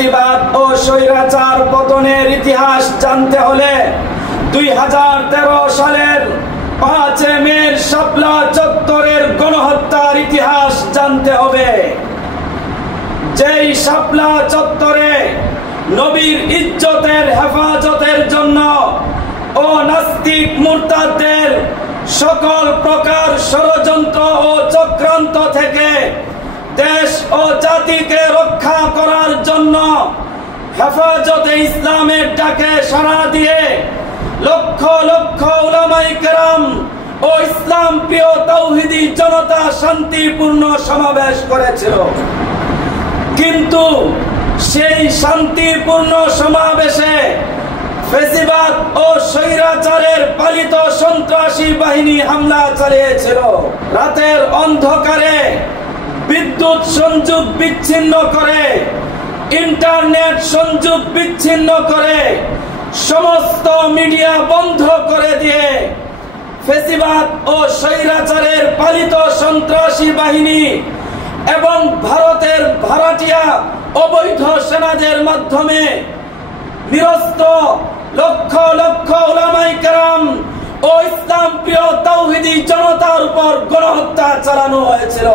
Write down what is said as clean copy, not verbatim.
ফ্যাসিবাদ ও স্বৈরাচার পতনের ইতিহাস জানতে হলে 2013 সালের 5 মে শাপলা চত্বরের গণহত্যার ইতিহাস জানতে হবে। যেই শাপলা চত্বরে নবীর ইজ্জতের হেফাজতের জন্য ও নাস্তিক মুরতাদদের সকল প্রকার ষড়যন্ত্র ও চক্রান্ত থেকে দেশ ও জাতিকে রক্ষা করার জন্য হেফাজতে ইসলামের ডাকে সাড়া দিয়ে লক্ষ লক্ষ উলামায়ে কেরাম ও ইসলাম প্রিয় তাওহীদি জনতা শান্তিপূর্ণ সমাবেশ করেছিল। কিন্তু সেই শান্তিপূর্ণ সমাবেশে ফ্যাসিবাদ ও স্বৈরাচারের পালিত সন্ত্রাসী বাহিনী হামলা চালিয়েছিল। রাতের অন্ধকারে বিদ্যুৎ সংযোগ বিচ্ছিন্ন করে, ইন্টারনেট সংযোগ বিচ্ছিন্ন করে, সমস্ত মিডিয়া বন্ধ করে দিয়ে ফ্যাসিবাদ ও স্বৈরাচারের পালিত সন্ত্রাসী বাহিনী এবং ভারতের ভাড়াটিয়া অবৈধ সেনাদের মাধ্যমে নিরস্ত্র লক্ষ লক্ষ উলামায়ে কেরাম ও ইসলাম প্রিয় তাওহীদি জনতার উপর গণহত্যা চালানো হয়েছিল।